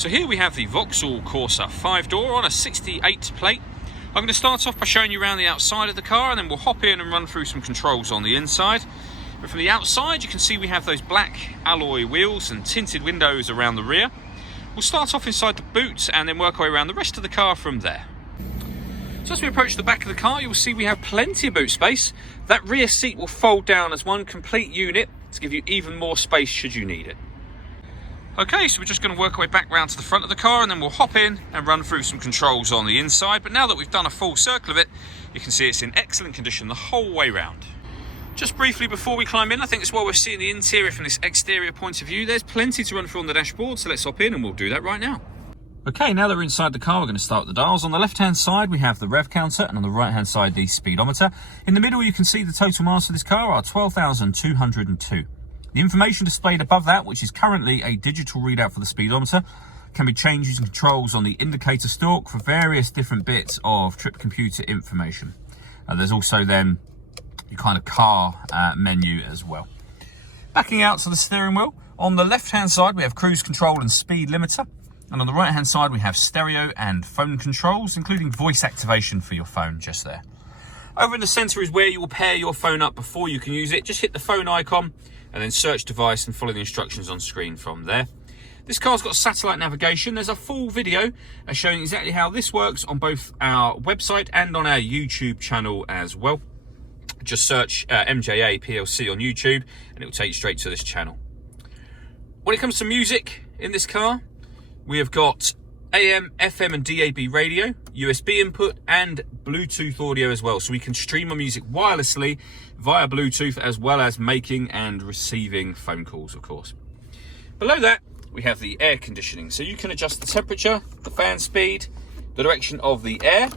So here we have the Vauxhall Corsa 5-door on a 68 plate. I'm going to start off by showing you around the outside of the car, and then we'll hop in and run through some controls on the inside. But from the outside, you can see we have those black alloy wheels and tinted windows around the rear. We'll start off inside the boot and then work our way around the rest of the car from there. So as we approach the back of the car, you'll see we have plenty of boot space. That rear seat will fold down as one complete unit to give you even more space should you need it. Okay, so we're just going to work our way back round to the front of the car, and then we'll hop in and run through some controls on the inside. But now that we've done a full circle of it, you can see it's in excellent condition the whole way round. Just briefly before we climb in, I think it's while we're seeing the interior from this exterior point of view, there's plenty to run through on the dashboard, so let's hop in and we'll do that right now. Okay, now that we're inside the car, we're going to start with the dials. On the left-hand side, we have the rev counter, and on the right-hand side, the speedometer. In the middle, you can see the total miles for this car are 12,202. The information displayed above that, which is currently a digital readout for the speedometer, can be changed using controls on the indicator stalk for various different bits of trip computer information. There's also then your kind of car menu as well. Backing out to the steering wheel, on the left-hand side we have cruise control and speed limiter, and on the right-hand side we have stereo and phone controls, including voice activation for your phone just there. Over in the centre is where you will pair your phone up before you can use it. Just hit the phone icon and then search device and follow the instructions on screen from there. This car's got satellite navigation. There's a full video showing exactly how this works on both our website and on our YouTube channel as well. Just search MJA PLC on YouTube and it will take you straight to this channel. When it comes to music in this car, we have got AM, FM and DAB radio, USB input and Bluetooth audio as well. So we can stream our music wirelessly via Bluetooth, as well as making and receiving phone calls, of course. Below that, we have the air conditioning. So you can adjust the temperature, the fan speed, the direction of the air.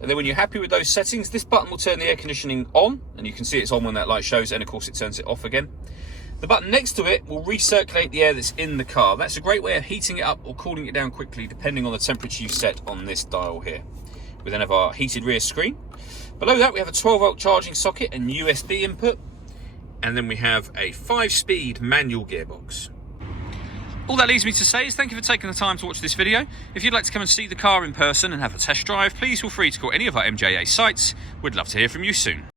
And then when you're happy with those settings, this button will turn the air conditioning on, and you can see it's on when that light shows, and of course it turns it off again. The button next to it will recirculate the air that's in the car. That's a great way of heating it up or cooling it down quickly, depending on the temperature you set on this dial here. We then have our heated rear screen. Below that, we have a 12-volt charging socket and USB input. And then we have a 5-speed manual gearbox. All that leaves me to say is thank you for taking the time to watch this video. If you'd like to come and see the car in person and have a test drive, please feel free to call any of our MJA sites. We'd love to hear from you soon.